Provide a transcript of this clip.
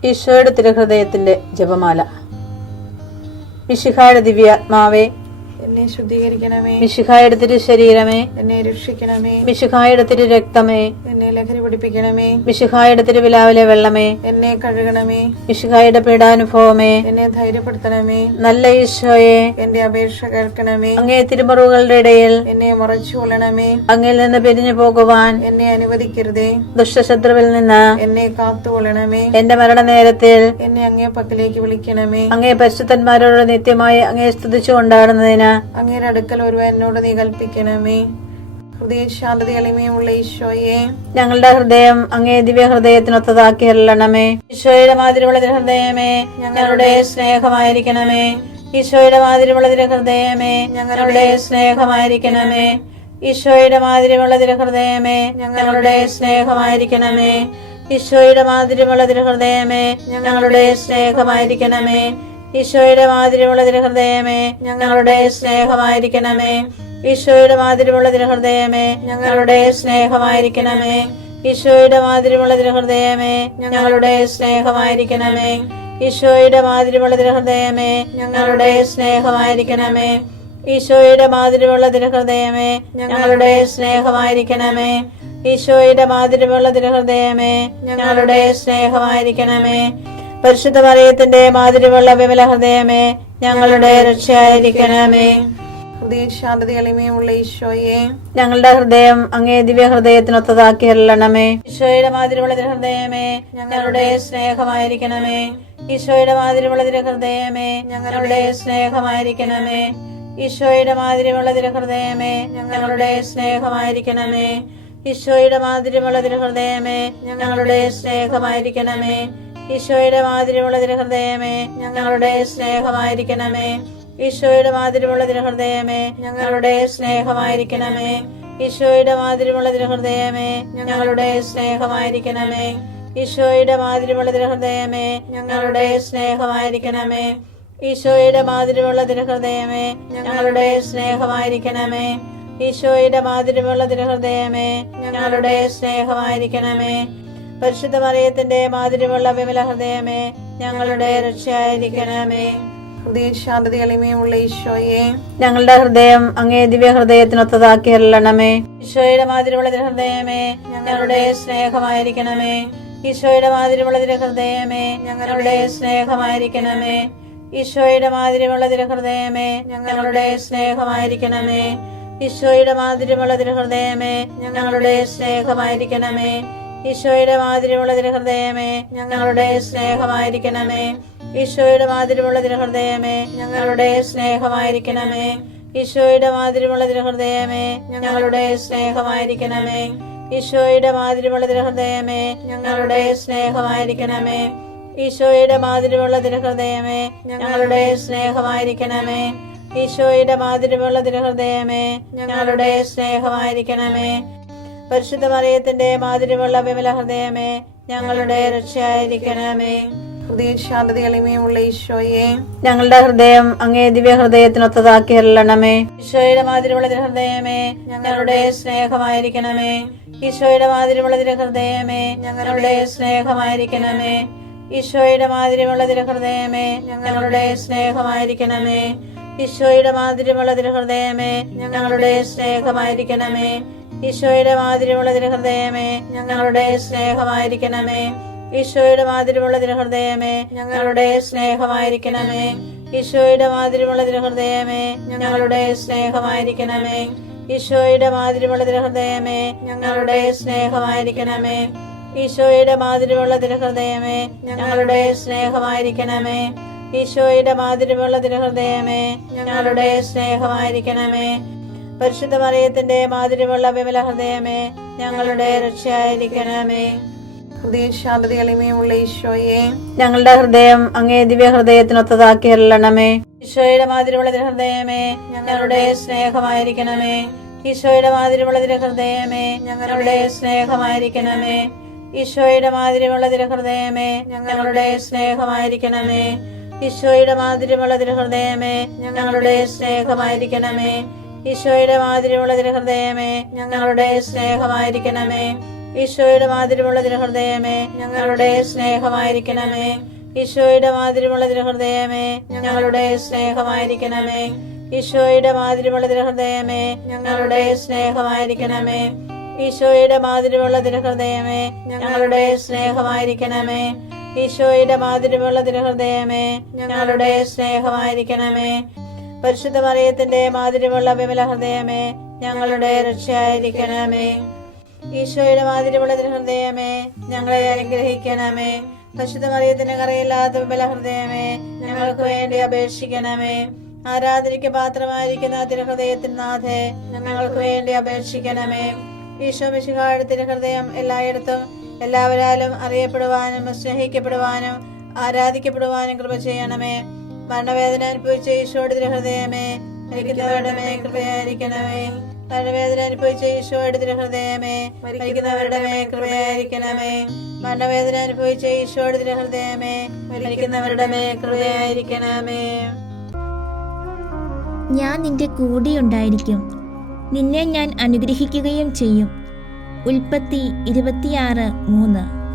ഈശോയുടെ തിരുഹൃദയത്തിന്റെ ജപമാല. മിശിഹായുടെ ദിവ്യാത്മാവേ, എന്നെ ശുദ്ധീകരിക്കണമേ. മിശിഹായുടെ തിരു ശരീരമേ, എന്നെ രക്ഷിക്കണമേ. മിശിഹായുടെ തിരു രക്തമേ, എന്നെ ലഹരി പിടിപ്പിക്കണമേ. മിശിഹായുടെ തിരുവിലാവിലെ വെള്ളമേ, എന്നെ കഴുകണമേ. മിശിഹായുടെ പീഡാനുഭവമേ, എന്നെ ധൈര്യപ്പെടുത്തണമേ. നല്ല ഈശോയെ, എന്റെ അപേക്ഷ കേൾക്കണമേ. അങ്ങേ തിരുമുറിവുകളുടെ ഇടയിൽ എന്നെ മറച്ചു കൊള്ളണമേ. അങ്ങിൽ നിന്ന് പിരിഞ്ഞു പോകുവാൻ എന്നെ അനുവദിക്കരുതേ. ദുഷ്ടശത്രുവിൽ നിന്ന് എന്നെ കാത്തുകൊള്ളണമേ. എന്റെ മരണനേരത്തിൽ എന്നെ അങ്ങേ പക്കലേക്ക് വിളിക്കണമേ. അങ്ങേ പരിശുദ്ധന്മാരോട് നിത്യമായി അങ്ങേ സ്തുതിച്ചു കൊണ്ടാടുന്നതിന് അങ്ങയുടെ അടുക്കൽ ഒരുവൻ എന്നോട് നീ കൽപ്പിക്കണമേ. ഹൃദയ ശാന്തത എളിമയുമുള്ള ഈശോയെ, ഞങ്ങളുടെ ഹൃദയം അങ്ങേ ദിവ്യ ഹൃദയത്തിനൊത്തതാക്കി അരുളണമേ. ഈശോയുടെ മാതിരിയുള്ള ഹൃദയമേ, ഞങ്ങളുടെ സ്നേഹമായിരിക്കണമേ. ഈശോയുടെ മാതിരിയുള്ള ഹൃദയമേ, ഞങ്ങളുടെ സ്നേഹമായിരിക്കണമേ. ഈശോയുടെ മാതിരിയുള്ള ഹൃദയമേ, ഞങ്ങളുടെ സ്നേഹമായിരിക്കണമേ. ഈശോയുടെ മാതിരിയുള്ള ഹൃദയമേ, ഞങ്ങളുടെ സ്നേഹമായിരിക്കണമേ. ഈശോയുടെ മാതിരിയുള്ള ഹൃദയമേ, ഞങ്ങളുടെ സ്നേഹമായിരിക്കണമേ. ഈശോയുടെ മാതിരിയുള്ള ഹൃദയമേ, ഞങ്ങളുടെ സ്നേഹമായിരിക്കണമേ. ഈശോയുടെ മാതിരിയുള്ള ഹൃദയമേ, ഞങ്ങളുടെ സ്നേഹമായിരിക്കണമേ. ഈശോയുടെ മാതിരിയുള്ള ഹൃദയമേ, ഞങ്ങളുടെ സ്നേഹമായിരിക്കണമേ. ഈശോയുടെ മാതിരിയുള്ള ഹൃദയമേ, ഞങ്ങളുടെ സ്നേഹമായിരിക്കണമേ. ഈശോയുടെ മാതിരിയുള്ള ഹൃദയമേ, ഞങ്ങളുടെ സ്നേഹമായിരിക്കണമേ. പരിശുദ്ധ മറിയത്തിന്റെ മാതിരിയുള്ള വിമല ഹൃദയമേ, ഞങ്ങളുടെ രക്ഷയായിരിക്കണമേ. ഹൃദയ ശാന്തത എളിമയുമുള്ള ഈശോയെ, ഞങ്ങളുടെ ഹൃദയം അങ്ങേ ദിവ്യ ഹൃദയത്തിനൊത്തതാക്കി അരുളണമേ. ഈശോയുടെ മാതിരിയുള്ള ഹൃദയമേ, ഞങ്ങളുടെ സ്നേഹമായിരിക്കണമേ. ഈശോയുടെ മാതിരിയുള്ള ഹൃദയമേ, ഞങ്ങളുടെ സ്നേഹമായിരിക്കണമേ. ഈശോയുടെ മാതിരിയുള്ള ഹൃദയമേ, ഞങ്ങളുടെ സ്നേഹമായിരിക്കണമേ. ഈശോയുടെ മാതിരിയുള്ള ഹൃദയമേ, ഞങ്ങളുടെ സ്നേഹമായിരിക്കണമേ. ഈശോയുടെ മാതിരിയുള്ള ഹൃദയമേ, ഞങ്ങളുടെ സ്നേഹമായിരിക്കണമേ. ഈശോയുടെ മാതിരിയുള്ള ഹൃദയമേ, ഞങ്ങളുടെ സ്നേഹമായിരിക്കണമേ. ഈശോയുടെ മാതിരിയുള്ള ഹൃദയമേ, ഞങ്ങളുടെ സ്നേഹമായിരിക്കണമേ. ഈശോയുടെ മാതിരിയുള്ള ഹൃദയമേ, ഞങ്ങളുടെ സ്നേഹമായിരിക്കണമേ. ഈശോയുടെ മാതിരിയുള്ള ഹൃദയമേ, ഞങ്ങളുടെ സ്നേഹമായിരിക്കണമേ. ഈശോയുടെ മാതിരിയുള്ള ഹൃദയമേ, ഞങ്ങളുടെ സ്നേഹമായിരിക്കണമേ. പരിശുദ്ധ മറിയത്തിന്റെ മാതിരിയുള്ള വിമല ഹൃദയമേ, ഞങ്ങളുടെ രക്ഷയായിരിക്കണമേ. ഹൃദയ ശാന്തത എളിമയുമുള്ള ഈശോയെ, ഞങ്ങളുടെ ഹൃദയം അങ്ങേ ദിവ്യ ഹൃദയത്തിനൊത്തതാക്കി അരുളണമേ. ഈശോയുടെ മാതിരിയുള്ള ഹൃദയമേ, ഞങ്ങളുടെ സ്നേഹമായിരിക്കണമേ. ഈശോയുടെ മാതിരിയുള്ള ഹൃദയമേ, ഞങ്ങളുടെ സ്നേഹമായിരിക്കണമേ. ഈശോയുടെ മാതിരിയുള്ള ഹൃദയമേ, ഞങ്ങളുടെ സ്നേഹമായിരിക്കണമേ. ഈശോയുടെ മാതിരിയുള്ള ഹൃദയമേ, ഞങ്ങളുടെ സ്നേഹമായിരിക്കണമേ. ഈശോയുടെ മാതിരിയുള്ള ഹൃദയമേ, ഞങ്ങളുടെ സ്നേഹമായിരിക്കണമേ. ഈശോയുടെ മാതിരിയുള്ള ഹൃദയമേ, ഞങ്ങളുടെ സ്നേഹമായിരിക്കണമേ. ഈശോയുടെ മാതിരിയുള്ള ഹൃദയമേ, ഞങ്ങളുടെ സ്നേഹമായിരിക്കണമേ. ഈശോയുടെ മാതിരിയുള്ള ഹൃദയമേ, ഞങ്ങളുടെ സ്നേഹമായിരിക്കണമേ. ഈശോയുടെ മാതിരിയുള്ള ഹൃദയമേ, ഞങ്ങളുടെ സ്നേഹമായിരിക്കണമേ. ഈശോയുടെ മാതിരിയുള്ള ഹൃദയമേ, ഞങ്ങളുടെ സ്നേഹമായിരിക്കണമേ. പരിശുദ്ധ മറിയത്തിന്റെ മാതിരിയുള്ള വിമല ഹൃദയമേ, ഞങ്ങളുടെ രക്ഷയായിരിക്കണമേ. ഹൃദയ ശാന്തത എളിമയുമുള്ള ഈശോയെ, ഞങ്ങളുടെ ഹൃദയം അങ്ങേ ദിവ്യ ഹൃദയത്തിനൊത്തതാക്കി അരുളണമേ. ഈശോയുടെ മാതിരിയുള്ള ഹൃദയമേ, ഞങ്ങളുടെ സ്നേഹമായിരിക്കണമേ. ഈശോയുടെ മാതിരിയുള്ള ഹൃദയമേ, ഞങ്ങളുടെ സ്നേഹമായിരിക്കണമേ. ഈശോയുടെ മാതിരിയുള്ള ഹൃദയമേ, ഞങ്ങളുടെ സ്നേഹമായിരിക്കണമേ. ഈശോയുടെ മാതിരിയുള്ള ഹൃദയമേ, ഞങ്ങളുടെ സ്നേഹമായിരിക്കണമേ. ഈശോയുടെ മാതിരിയുള്ള ഹൃദയമേ, ഞങ്ങളുടെ സ്നേഹമായിരിക്കണമേ. ഈശോയുടെ മാതിരിയുള്ള ഹൃദയമേ, ഞങ്ങളുടെ സ്നേഹമായിരിക്കണമേ. ഈശോയുടെ മാതിരിയുള്ള ഹൃദയമേ, ഞങ്ങളുടെ സ്നേഹമായിരിക്കണമേ. ഈശോയുടെ മാതിരിയുള്ള ഹൃദയമേ, ഞങ്ങളുടെ സ്നേഹമായിരിക്കണമേ. ഈശോയുടെ മാതിരിയുള്ള ഹൃദയമേ, ഞങ്ങളുടെ സ്നേഹമായിരിക്കണമേ. ഈശോയുടെ മാതിരിയുള്ള ഹൃദയമേ, ഞങ്ങളുടെ സ്നേഹമായിരിക്കണമേ. പരിശുദ്ധ മറിയത്തിന്റെ മാതിരിയുള്ള വിമല ഹൃദയമേ, ഞങ്ങളുടെ രക്ഷയായിരിക്കണമേ. ഹൃദയ ശാന്തത എളിമയുമുള്ള ഈശോയെ, ഞങ്ങളുടെ ഹൃദയം അങ്ങേ ദിവ്യ ഹൃദയത്തിനൊത്തതാക്കി അരുളണമേ. ഈശോയുടെ മാതിരിയുള്ള ഹൃദയമേ, ഞങ്ങളുടെ സ്നേഹമായിരിക്കണമേ. ഈശോയുടെ മാതിരിയുള്ള ഹൃദയമേ, ഞങ്ങളുടെ സ്നേഹമായിരിക്കണമേ. ഈശോയുടെ മാതിരിയുള്ള ഹൃദയമേ, ഞങ്ങളുടെ സ്നേഹമായിരിക്കണമേ. ഈശോയുടെ മാതിരിയുള്ള ഹൃദയമേ, ഞങ്ങളുടെ സ്നേഹമായിരിക്കണമേ. ഈശോയുടെ മാതിരിയുള്ള ഹൃദയമേ, ഞങ്ങളുടെ സ്നേഹമായിരിക്കണമേ. ഈശോയുടെ മാതിരിമുള്ള തിരുഹൃദയമേ ഞങ്ങളുടെ സ്നേഹമായിരിക്കണമേ. ഈശോയുടെ മാതിരിമുള്ള തിരുഹൃദയമേ ഞങ്ങളുടെ സ്നേഹമായിരിക്കണമേ. ഈശോയുടെ മാതിരിമുള്ള തിരുഹൃദയമേ ഞങ്ങളുടെ സ്നേഹമായിരിക്കണമേ. ഈശോയുടെ മാതിരിമുള്ള തിരുഹൃദയമേ ഞങ്ങളുടെ സ്നേഹമായിരിക്കണമേ. ഈശോയുടെ മാതിരിമുള്ള തിരുഹൃദയമേ ഞങ്ങളുടെ സ്നേഹമായിരിക്കണമേ. പരിശുദ്ധ മറിയത്തിന്റെ മാതിരിമുള്ള വിമല ഹൃദയമേ ഞങ്ങളുടെ രക്ഷയായിരിക്കണമേ. ഈശോയുടെ മാതിരിമുള്ള തിരുഹൃദയമേ ഞങ്ങളെ അനുഗ്രഹിക്കണമേ. പരിശുദ്ധ മറിയത്തിന്റെ കറയില്ലാത്ത വിമല ഹൃദയമേ ഞങ്ങൾക്ക് വേണ്ടി അപേക്ഷിക്കണമേ. ആരാധനയ്ക്ക് പാത്രമായിരിക്കുന്ന തിരുഹൃദയത്തിൻ നാഥേ ഞങ്ങൾക്ക് വേണ്ടി അപേക്ഷിക്കണമേ. ഈശോ മിശിഹായുടെ തിരുഹൃദയം എല്ലായിടത്തും എല്ലാവരാലും അറിയപ്പെടുവാനും സ്നേഹിക്കപ്പെടുവാനും ആരാധിക്കപ്പെടുവാനും കൃപ ചെയ്യണമേ. മരണവേദന അനുഭവിച്ച ഈശോയുടെ തിരുഹൃദയമേ മരിക്കുന്നവരുടെ മേൽ കൃപയായിരിക്കണമേ. മരണവേദന അനുഭവിച്ച ഈശോയുടെ തിരുഹൃദയമേ മരിക്കുന്നവരുടെ മേൽ കൃപയായിരിക്കണമേ. മരണവേദന അനുഭവിച്ച ഈശോയുടെ തിരുഹൃദയമേ മരിക്കുന്നവരുടെ മേൽ കൃപയായിരിക്കണമേ. ഞാൻ നിന്റെ കൂടെയുണ്ടായിരിക്കും, നിന്നെ ഞാൻ അനുഗ്രഹിക്കുകയും ചെയ്യും. ഉൽപ്പത്തി 26:3.